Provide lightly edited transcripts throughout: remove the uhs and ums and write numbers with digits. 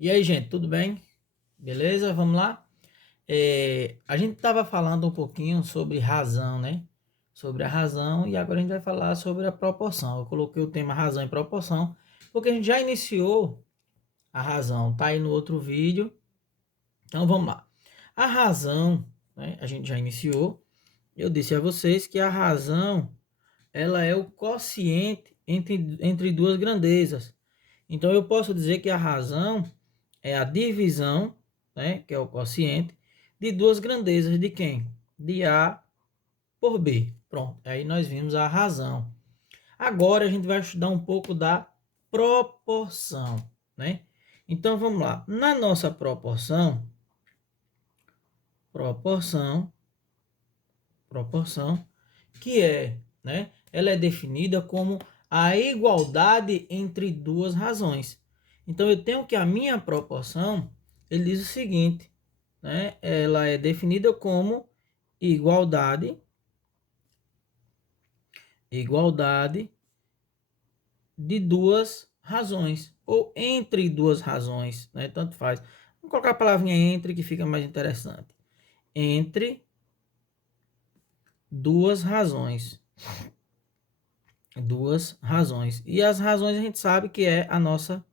E aí, gente, tudo bem? Beleza? Vamos lá? A gente estava falando um pouquinho sobre razão, né? Sobre a razão e agora a gente vai falar sobre a proporção. Eu coloquei o tema razão e proporção porque a gente já iniciou a razão, tá aí no outro vídeo. Então vamos lá. A razão, né? A gente já iniciou. Eu disse a vocês que a razão ela é o quociente entre duas grandezas. Então eu posso dizer que a razão é a divisão, né, que é o quociente, de duas grandezas de quem? De A por B. Pronto, aí nós vimos a razão. Agora a gente vai estudar um pouco da proporção, né? Então vamos lá. Na nossa proporção, proporção, que é, né? Ela é definida como a igualdade entre duas razões. Então eu tenho que a minha proporção, ele diz o seguinte, né? Ela é definida como igualdade de duas razões ou entre duas razões, né? Tanto faz. Vamos colocar a palavrinha entre que fica mais interessante. Entre duas razões. Duas razões. E as razões a gente sabe que é a nossa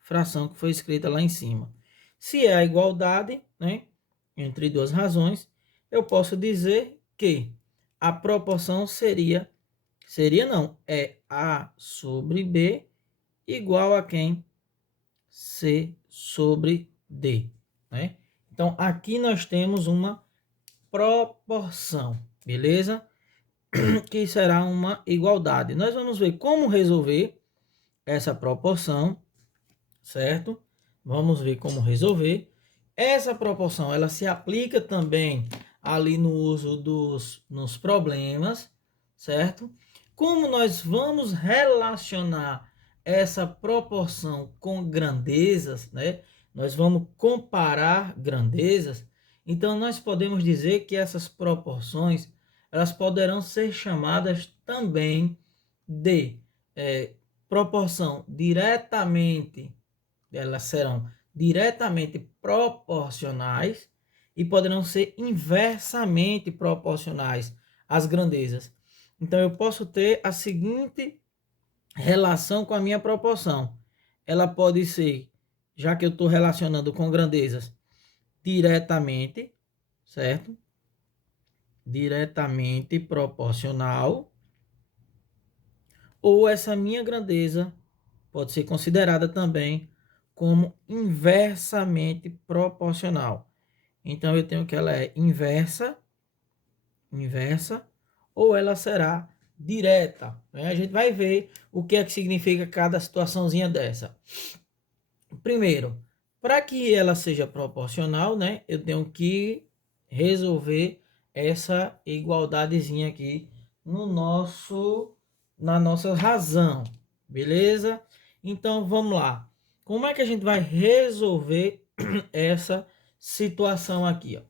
fração que foi escrita lá em cima. Se é a igualdade, né, entre duas razões, eu posso dizer que a proporção seria não, é A sobre B igual a quem? C sobre D, né? Então, aqui nós temos uma proporção, beleza? Que será uma igualdade. Nós vamos ver como resolver essa proporção, certo? Vamos ver como resolver. Essa proporção, ela se aplica também ali no uso nos problemas, certo? Como nós vamos relacionar essa proporção com grandezas, né? Nós vamos comparar grandezas. Então, nós podemos dizer que essas proporções, elas poderão ser chamadas também de proporção diretamente, elas serão diretamente proporcionais e poderão ser inversamente proporcionais às grandezas. Então eu posso ter a seguinte relação com a minha proporção. Ela pode ser, já que eu estou relacionando com grandezas, diretamente, certo? Diretamente proporcional, ou essa minha grandeza pode ser considerada também como inversamente proporcional. Então eu tenho que ela é inversa, ou ela será direta, né? A gente vai ver o que é que significa cada situaçãozinha dessa. Primeiro, para que ela seja proporcional, né, eu tenho que resolver essa igualdadezinha aqui no na nossa razão, beleza? Então vamos lá. Como é que a gente vai resolver essa situação aqui, ó?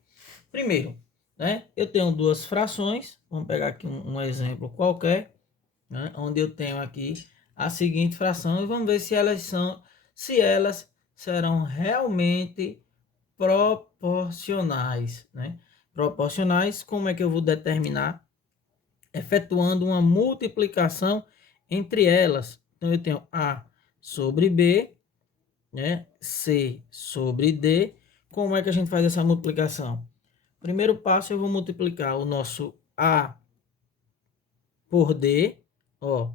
Primeiro, né, eu tenho duas frações, vamos pegar aqui um exemplo qualquer, né, onde eu tenho aqui a seguinte fração e vamos ver se elas serão realmente proporcionais, né? Proporcionais, como é que eu vou determinar? Efetuando uma multiplicação entre elas. Então eu tenho A sobre B, né? C sobre D. Como é que a gente faz essa multiplicação? Primeiro passo, eu vou multiplicar o nosso A por D, ó,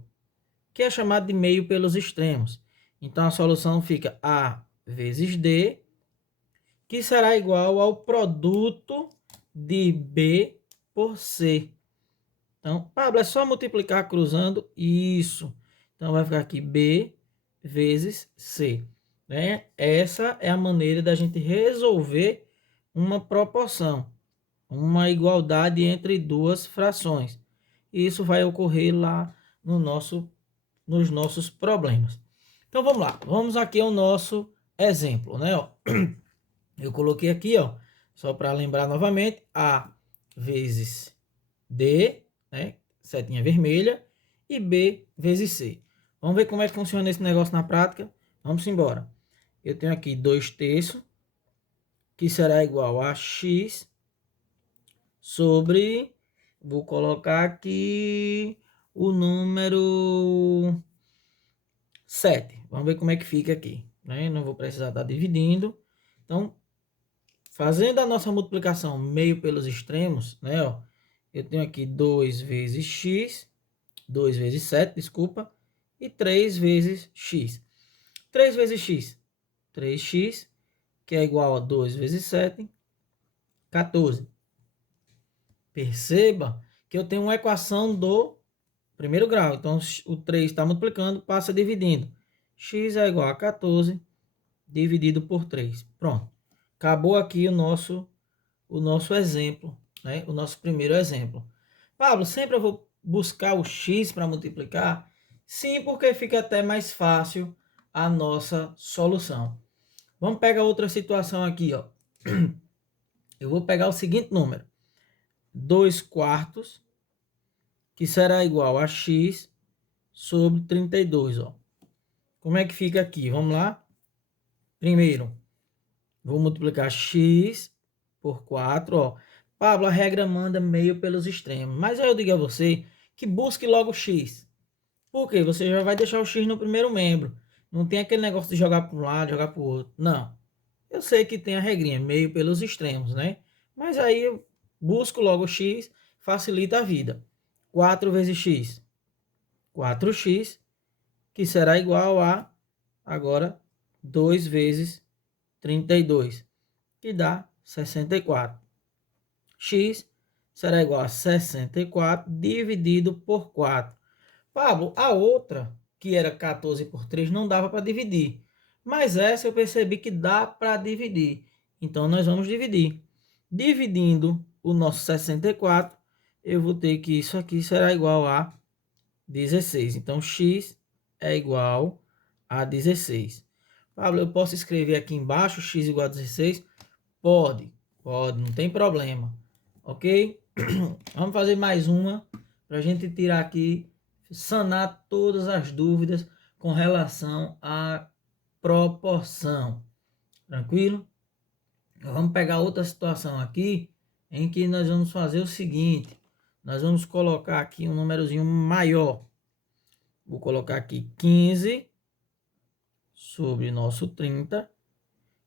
que é chamado de meio pelos extremos. Então a solução fica A vezes D, que será igual ao produto de B por C. Então, Pablo, é só multiplicar cruzando isso. Então vai ficar aqui B vezes C, né? Essa é a maneira da gente resolver uma proporção, uma igualdade entre duas frações. Isso vai ocorrer lá no nos nossos problemas. Então vamos lá, vamos aqui ao nosso exemplo, né? Ó, eu coloquei aqui, ó, só para lembrar novamente, A vezes D, né? Setinha vermelha, e B vezes C. Vamos ver como é que funciona esse negócio na prática? Vamos embora. eu tenho aqui 2/3, que será igual a x sobre, vou colocar aqui o número 7. Vamos ver como é que fica aqui, né? Não vou precisar estar dividindo. Então, fazendo a nossa multiplicação meio pelos extremos, né? Ó, eu tenho aqui 2 vezes x, 2 vezes 7, desculpa, e 3 vezes x. 3 vezes x, 3x, que é igual a 2 vezes 7, 14. Perceba que eu tenho uma equação do primeiro grau. Então, o 3 está multiplicando, passa dividindo. X é igual a 14 dividido por 3. Pronto. Acabou aqui o nosso exemplo, né? O nosso primeiro exemplo. Pablo, sempre eu vou buscar o x para multiplicar? Sim, porque fica até mais fácil a nossa solução. Vamos pegar outra situação aqui, ó. Eu vou pegar o seguinte número: 2/4, que será igual a x sobre 32, ó. Como é que fica aqui? Vamos lá? Primeiro, vou multiplicar x por 4, ó. Pablo, a regra manda meio pelos extremos. Mas aí eu digo a você que busque logo x. Por quê? Você já vai deixar o x no primeiro membro. Não tem aquele negócio de jogar para um lado, jogar para o outro. Não. Eu sei que tem a regrinha, meio pelos extremos, né? Mas aí eu busco logo o x, facilita a vida. 4 vezes x, 4x, que será igual a, agora, 2 vezes 32, que dá 64. X será igual a 64 dividido por 4. Pablo, a outra, que era 14 por 3, não dava para dividir. Mas essa eu percebi que dá para dividir. Então, nós vamos dividir. Dividindo o nosso 64, eu vou ter que isso aqui será igual a 16. Então, x é igual a 16. Pablo, eu posso escrever aqui embaixo x igual a 16? Pode, não tem problema. Ok? Vamos fazer mais uma para a gente tirar aqui, sanar todas as dúvidas com relação à proporção. Tranquilo? Vamos pegar outra situação aqui em que nós vamos fazer o seguinte. Nós vamos colocar aqui um númerozinho maior. Vou colocar aqui 15 sobre nosso 30,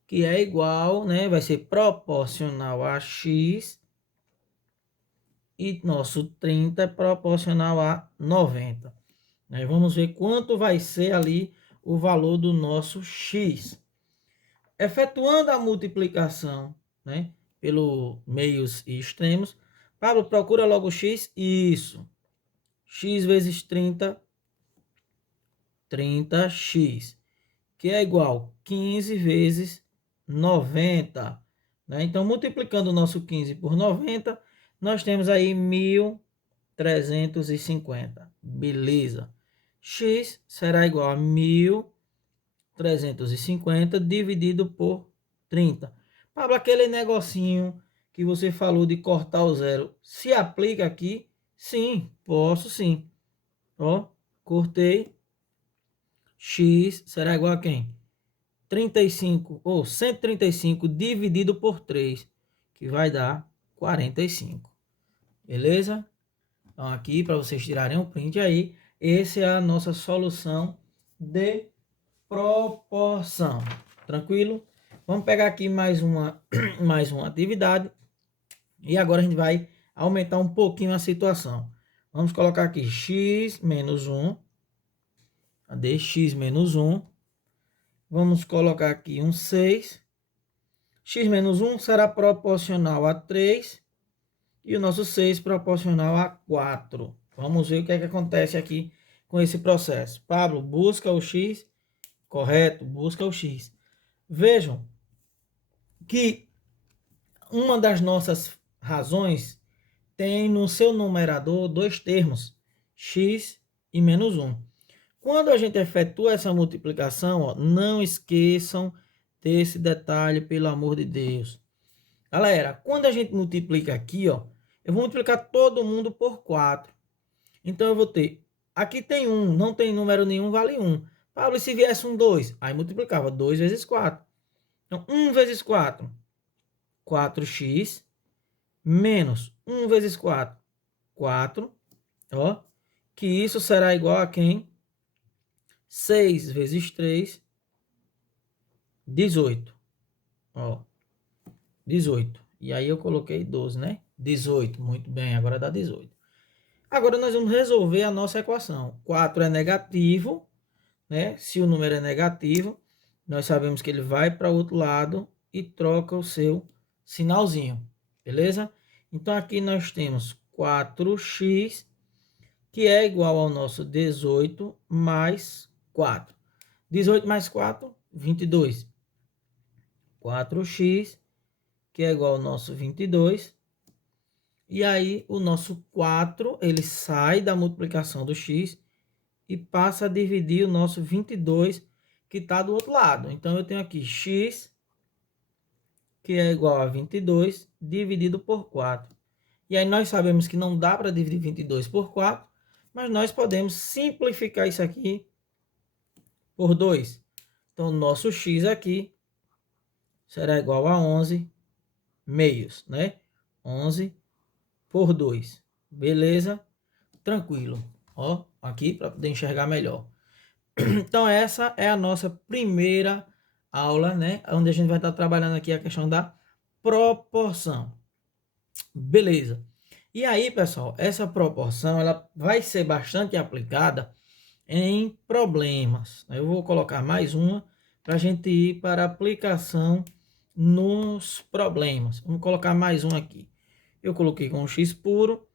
que é igual, né? Vai ser proporcional a x, e nosso 30 é proporcional a 90. Aí vamos ver quanto vai ser ali o valor do nosso x. Efetuando a multiplicação, né, pelo meios e extremos, Pablo, procura logo x. Isso. X vezes 30, 30x, que é igual 15 vezes 90. Né? Então, multiplicando o nosso 15 por 90, nós temos aí 1.350. Beleza. X será igual a 1.350 dividido por 30. Pablo, aquele negocinho que você falou de cortar o zero, se aplica aqui? Sim, posso sim. Ó, cortei. X será igual a quem? 35 ou 135 dividido por 3, que vai dar 45. Beleza? Então, aqui, para vocês tirarem um print aí, essa é a nossa solução de proporção. Tranquilo? Vamos pegar aqui mais uma atividade. E agora a gente vai aumentar um pouquinho a situação. Vamos colocar aqui x menos 1. Cadê? X menos 1. Vamos colocar aqui um 6. X menos 1 será proporcional a 3. E o nosso 6 proporcional a 4. Vamos ver o que é que acontece aqui com esse processo. Pablo, busca o x. Correto, busca o x. Vejam que uma das nossas razões tem no seu numerador dois termos, x e menos 1. Quando a gente efetua essa multiplicação, ó, não esqueçam desse detalhe, pelo amor de Deus. Galera, quando a gente multiplica aqui, ó, eu vou multiplicar todo mundo por 4. Então, eu vou ter... Aqui tem 1, não tem número nenhum, vale 1. Pablo, e se viesse um 2? Aí multiplicava 2 vezes 4. Então, 1 vezes 4, 4x, menos 1 vezes 4, 4, ó, que isso será igual a quem? 6 vezes 3, 18, ó, 18. E aí eu coloquei 12, né? 18, muito bem, agora dá 18. Agora nós vamos resolver a nossa equação. 4 é negativo, né? Se o número é negativo, nós sabemos que ele vai para o outro lado e troca o seu sinalzinho, beleza? Então aqui nós temos 4x, que é igual ao nosso 18 mais 4. 18 mais 4, 22. 4x, que é igual ao nosso 22. E aí o nosso 4, ele sai da multiplicação do x e passa a dividir o nosso 22, que está do outro lado. Então, eu tenho aqui x, que é igual a 22, dividido por 4. E aí, nós sabemos que não dá para dividir 22 por 4, mas nós podemos simplificar isso aqui por 2. Então, nosso x aqui será igual a 11 meios, né? 11 por 2. Beleza? Tranquilo. Ó, aqui para poder enxergar melhor. Então, essa é a nossa primeira aula, né? Onde a gente vai estar trabalhando aqui a questão da proporção. Beleza. E aí, pessoal, essa proporção ela vai ser bastante aplicada em problemas. Eu vou colocar mais uma para a gente ir para a aplicação nos problemas. Vamos colocar mais um aqui. Eu coloquei com x puro.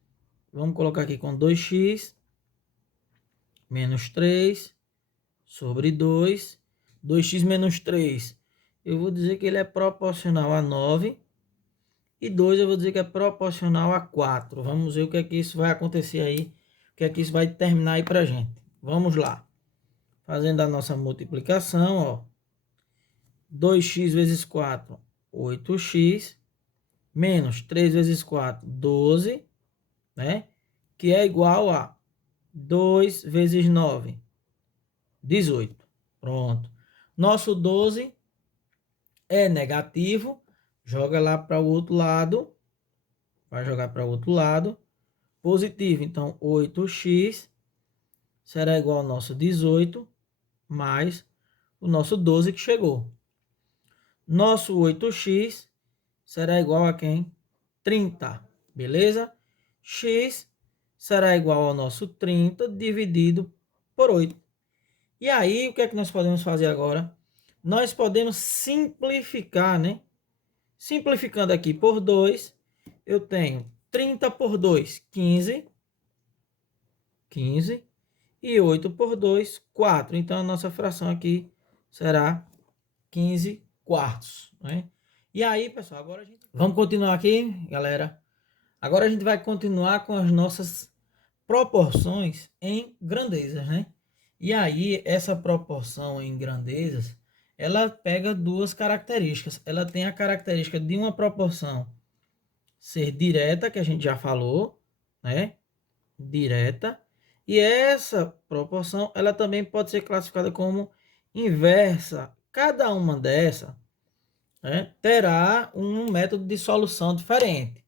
Vamos colocar aqui com 2x menos 3 sobre 2. 2x menos 3, eu vou dizer que ele é proporcional a 9. E 2 eu vou dizer que é proporcional a 4. Vamos ver o que é que isso vai acontecer aí. O que é que isso vai terminar aí pra gente. Vamos lá. Fazendo a nossa multiplicação, ó. 2x vezes 4, 8x. Menos 3 vezes 4, 12. Né? Que é igual a 2 vezes 9, 18. Pronto. Nosso 12 é negativo. Joga lá para o outro lado. Vai jogar para o outro lado. Positivo. Então, 8x será igual ao nosso 18 mais o nosso 12 que chegou. Nosso 8x será igual a quem? 30. Beleza? X será igual ao nosso 30 dividido por 8. E aí, o que é que nós podemos fazer agora? Nós podemos simplificar, né? Simplificando aqui por 2, eu tenho 30 por 2, 15. 15. E 8 por 2, 4. Então, a nossa fração aqui será 15 quartos. Né? E aí, pessoal, agora a gente... Vamos continuar aqui, galera. Agora a gente vai continuar com as nossas proporções em grandezas, né? E aí, essa proporção em grandezas, ela pega duas características. Ela tem a característica de uma proporção ser direta, que a gente já falou, né? Direta. E essa proporção, ela também pode ser classificada como inversa. Cada uma dessa, né, terá um método de solução diferente.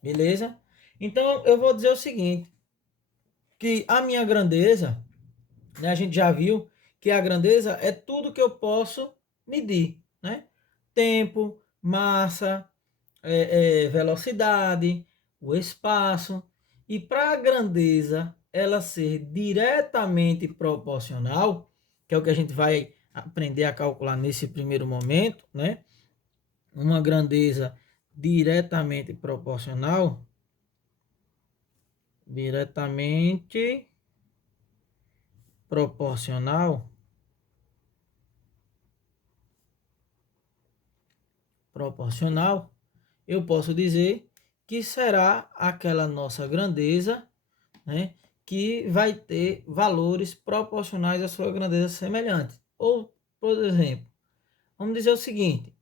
Beleza? Então, eu vou dizer o seguinte, que a minha grandeza, né, a gente já viu que a grandeza é tudo que eu posso medir, né? Tempo, massa, velocidade, o espaço. E para a grandeza ela ser diretamente proporcional, que é o que a gente vai aprender a calcular nesse primeiro momento, né? Uma grandeza diretamente proporcional, diretamente proporcional, eu posso dizer que será aquela nossa grandeza, né, que vai ter valores proporcionais à sua grandeza semelhante. Ou, por exemplo, vamos dizer o seguinte,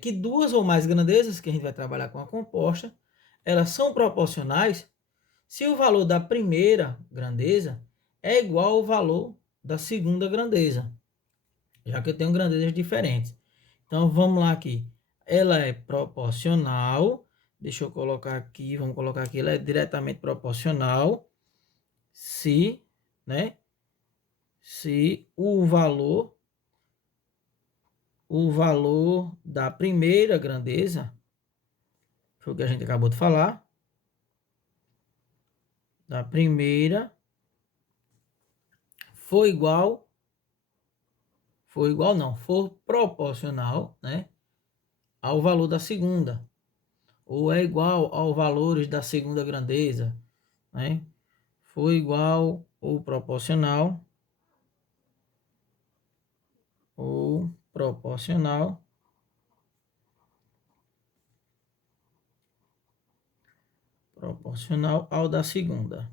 que duas ou mais grandezas, que a gente vai trabalhar com a composta, elas são proporcionais se o valor da primeira grandeza é igual ao valor da segunda grandeza, já que eu tenho grandezas diferentes. Então, vamos lá aqui. Ela é proporcional. Deixa eu colocar aqui, vamos colocar aqui, ela é diretamente proporcional se, né, se o valor da primeira grandeza, foi o que a gente acabou de falar, da primeira for não, for proporcional, né, ao valor da segunda, ou é igual aos valores da segunda grandeza, né, for igual ou proporcional proporcional ao da segunda.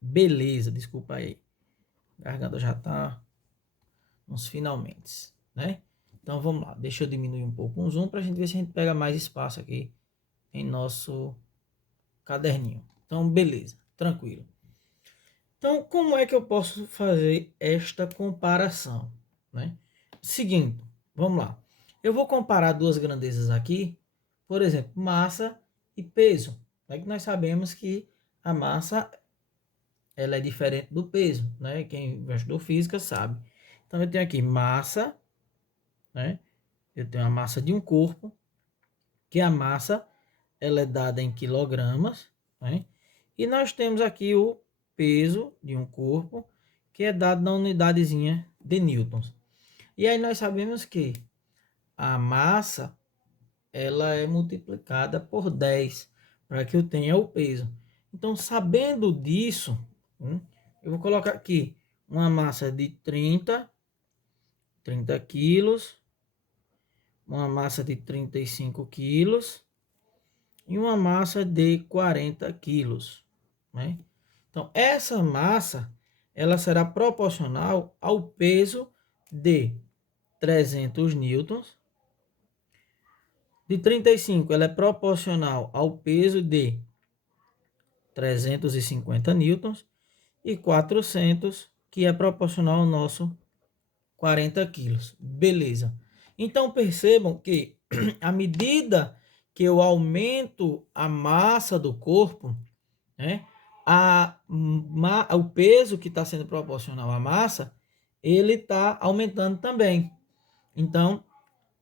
Beleza, desculpa aí. A garganta já tá nos finalmente, né? Então vamos lá, deixa eu diminuir um pouco o zoom para a gente ver se a gente pega mais espaço aqui em nosso caderninho. Então, beleza, tranquilo. Então, como é que eu posso fazer esta comparação, né? Seguinte, vamos lá. Eu vou comparar duas grandezas aqui, por exemplo, massa e peso. É que nós sabemos que a massa ela é diferente do peso, né? Quem estudou física sabe. Então eu tenho aqui massa, né? Eu tenho a massa de um corpo, que a massa ela é dada em quilogramas, né? E nós temos aqui o peso de um corpo, que é dado na unidadezinha de newtons. E aí nós sabemos que a massa ela é multiplicada por 10 para que eu tenha o peso. Então, sabendo disso, eu vou colocar aqui uma massa de 30 quilos, uma massa de 35 quilos e uma massa de 40 quilos, né? Então, essa massa ela será proporcional ao peso de 300 newtons. De 35, ela é proporcional ao peso de 350 newtons. E 400, que é proporcional ao nosso 40 quilos. Beleza. Então, percebam que à medida que eu aumento a massa do corpo, né, o peso que está sendo proporcional à massa, ele está aumentando também. Então,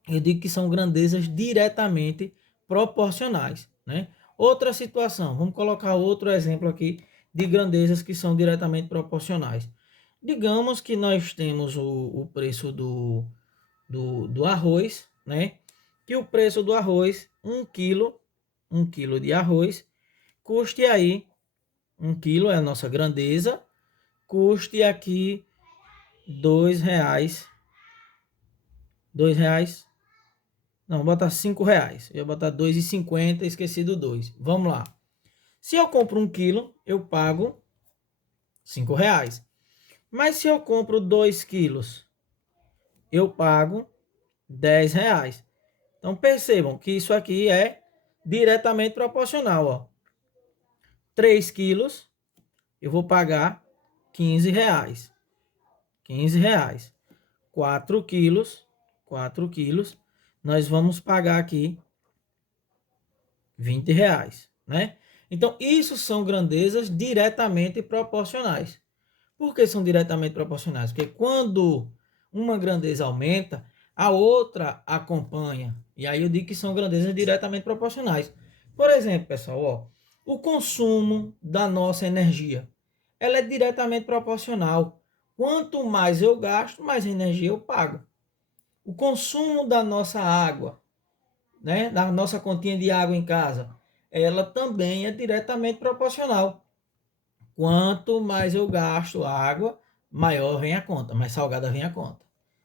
eu digo que são grandezas diretamente proporcionais, né? Outra situação, vamos colocar outro exemplo aqui de grandezas que são diretamente proporcionais. Digamos que nós temos o preço do arroz, né? Que o preço do arroz, um quilo de arroz, custe aí, 1 quilo é a nossa grandeza, custe aqui R$ 2, R$ 2. Não, vou botar R$ 5. Eu vou botar 2,50, esqueci do 2. Vamos lá. Se eu compro 1 quilo, eu pago R$ 5. Mas se eu compro 2 quilos, eu pago R$ 10. Então percebam que isso aqui é diretamente proporcional. Ó. 3 quilos, eu vou pagar R$ 15. R$ 15. 4 quilos, nós vamos pagar aqui R$ 20, né? Então, isso são grandezas diretamente proporcionais. Por que são diretamente proporcionais? Porque quando uma grandeza aumenta, a outra acompanha. E aí eu digo que são grandezas diretamente proporcionais. Por exemplo, pessoal, ó, o consumo da nossa energia, ela é diretamente proporcional. Quanto mais eu gasto, mais energia eu pago. O consumo da nossa água, né, da nossa continha de água em casa, ela também é diretamente proporcional. Quanto mais eu gasto água, maior vem a conta, mais salgada vem a conta.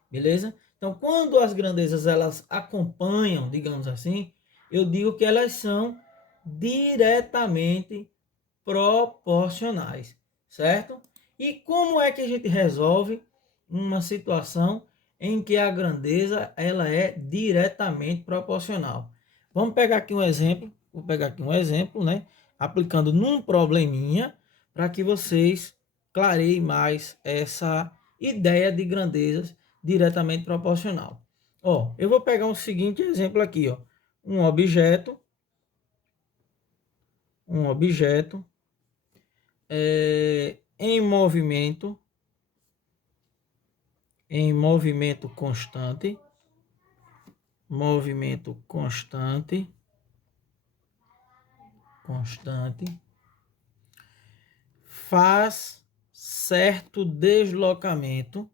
Beleza? Então, quando as grandezas elas acompanham, digamos assim, eu digo que elas são diretamente proporcionais, certo? E como é que a gente resolve uma situação em que a grandeza ela é diretamente proporcional? Vamos pegar aqui um exemplo, vou pegar aqui um exemplo, né? Aplicando num probleminha para que vocês clareiem mais essa ideia de grandezas diretamente proporcional. Ó, eu vou pegar um seguinte exemplo aqui, ó. Um objeto em movimento constante, faz certo deslocamento,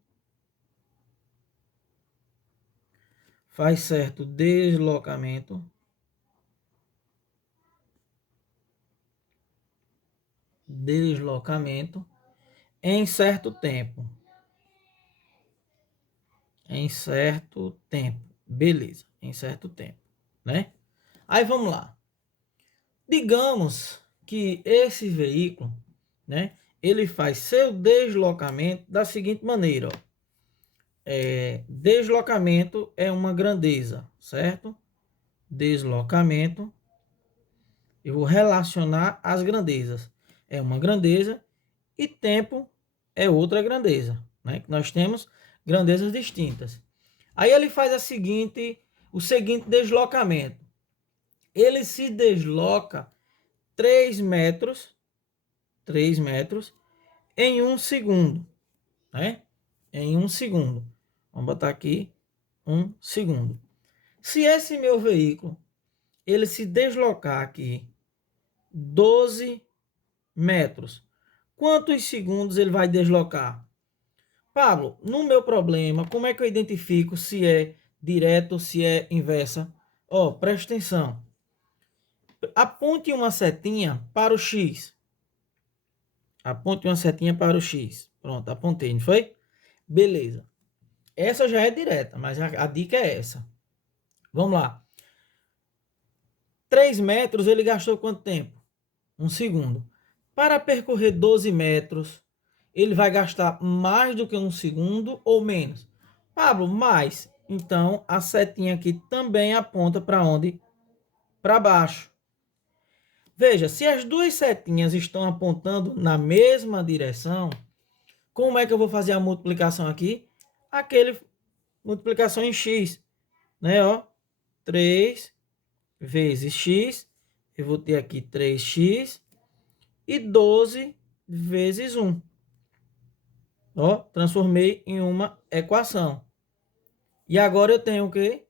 em certo tempo. Beleza, em certo tempo, né? Aí vamos lá. Digamos que esse veículo, né, ele faz seu deslocamento da seguinte maneira, ó. Deslocamento é uma grandeza, certo? Deslocamento, eu vou relacionar as grandezas. É uma grandeza e tempo é outra grandeza, né? Que nós temos grandezas distintas. Aí ele faz o seguinte deslocamento. Ele se desloca 3 metros em 1 segundo, né? Em 1 segundo. Vamos botar aqui 1 segundo. Se esse meu veículo ele se deslocar aqui 12 metros, quantos segundos ele vai deslocar? Pablo, no meu problema, como é que eu identifico se é direto ou se é inversa? Ó, presta atenção. Aponte uma setinha para o X. Pronto, apontei, não foi? Beleza. Essa já é direta, mas a dica é essa. Vamos lá. 3 metros ele gastou quanto tempo? 1 segundo. Para percorrer 12 metros, ele vai gastar mais do que 1 segundo ou menos? Pablo, mais. Então, a setinha aqui também aponta para onde? Para baixo. Veja, se as duas setinhas estão apontando na mesma direção, como é que eu vou fazer a multiplicação aqui? Aquele multiplicação em x, né? Ó, 3 vezes x, eu vou ter aqui 3x e 12 vezes 1. Ó, transformei em uma equação. E agora eu tenho o quê?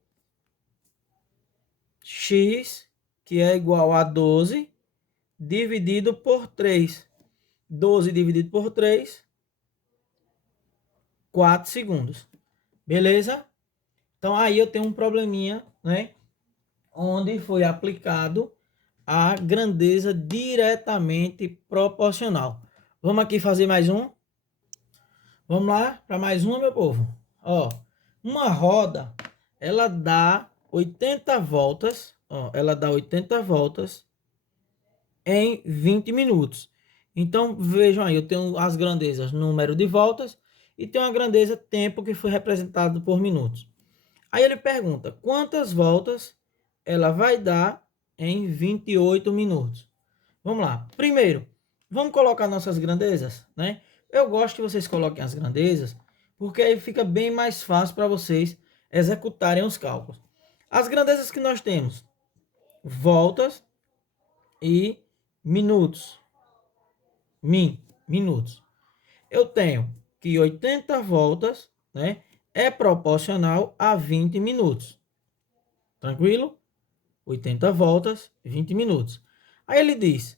X, que é igual a 12, dividido por 3. 12 dividido por 3, 4 segundos. Beleza? Então aí eu tenho um probleminha, né? Onde foi aplicado a grandeza diretamente proporcional. Vamos aqui fazer mais um? Vamos lá para mais um, meu povo. Ó, uma roda, ela dá 80 voltas, ó, ela dá 80 voltas em 20 minutos. Então, vejam aí, eu tenho as grandezas número de voltas e tenho a grandeza tempo que foi representado por minutos. Aí ele pergunta, quantas voltas ela vai dar em 28 minutos? Vamos lá. Primeiro, vamos colocar nossas grandezas, né? Eu gosto que vocês coloquem as grandezas, porque aí fica bem mais fácil para vocês executarem os cálculos. As grandezas que nós temos, voltas e minutos. Minutos. Eu tenho que 80 voltas, né, é proporcional a 20 minutos. Tranquilo? 80 voltas, 20 minutos. Aí ele diz,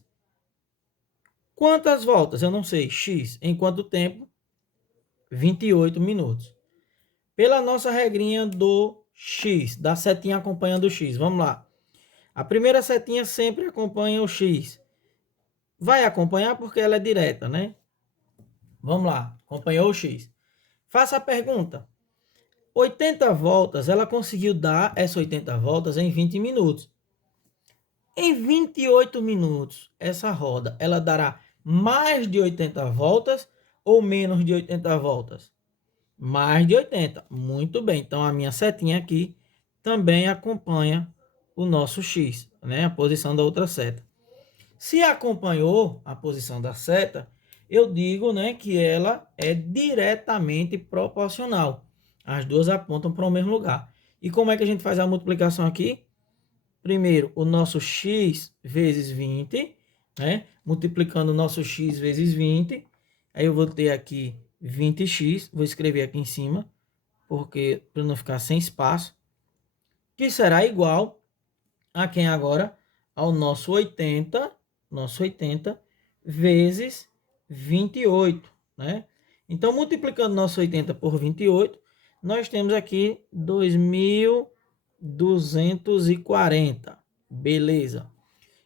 quantas voltas? Eu não sei. X. Em quanto tempo? 28 minutos. Pela nossa regrinha do X, da setinha acompanhando o X. Vamos lá. A primeira setinha sempre acompanha o X. Vai acompanhar porque ela é direta, né? Vamos lá. Acompanhou o X. Faça a pergunta. 80 voltas, ela conseguiu dar essas 80 voltas em 20 minutos. Em 28 minutos, essa roda, ela dará mais de 80 voltas ou menos de 80 voltas? Mais de 80. Muito bem. Então, a minha setinha aqui também acompanha o nosso X, né? A posição da outra seta. Se acompanhou a posição da seta, eu digo, né, que ela é diretamente proporcional. As duas apontam para o mesmo lugar. E como é que a gente faz a multiplicação aqui? Primeiro, o nosso x vezes 20, né? Multiplicando o nosso x vezes 20. Aí eu vou ter aqui 20x, vou escrever aqui em cima, porque para não ficar sem espaço, que será igual a quem agora? Ao nosso 80 vezes 28, né? Então, multiplicando nosso 80 por 28, nós temos aqui 2.240. Beleza.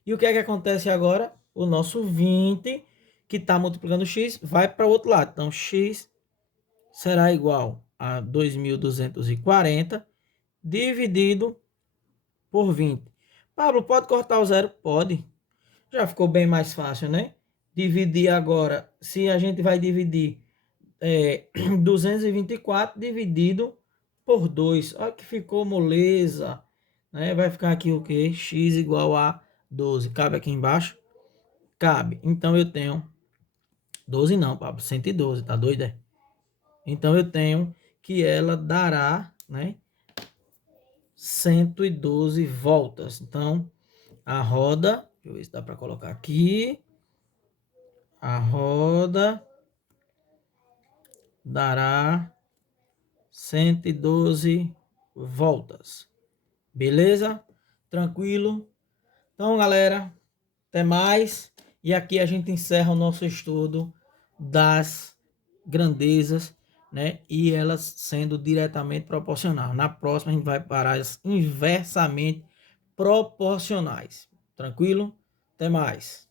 E o que é que acontece agora? O nosso 20, que está multiplicando x, vai para o outro lado. Então, x será igual a 2.240 dividido por 20. Pablo, pode cortar o zero? Pode. Já ficou bem mais fácil, né? Dividir agora, se a gente vai dividir 224 dividido por 2. Olha que ficou moleza. Né? Vai ficar aqui o quê? X igual a 12. Cabe aqui embaixo? Cabe. Então eu tenho 12 não, Pablo, 112, tá doido? É? Então eu tenho que ela dará, né, 112 voltas. Então a roda, deixa eu ver se dá para colocar aqui. A roda dará 112 voltas. Beleza? Tranquilo? Então, galera, até mais. E aqui a gente encerra o nosso estudo das grandezas, né? E elas sendo diretamente proporcional. Na próxima a gente vai para as inversamente proporcionais. Tranquilo? Até mais.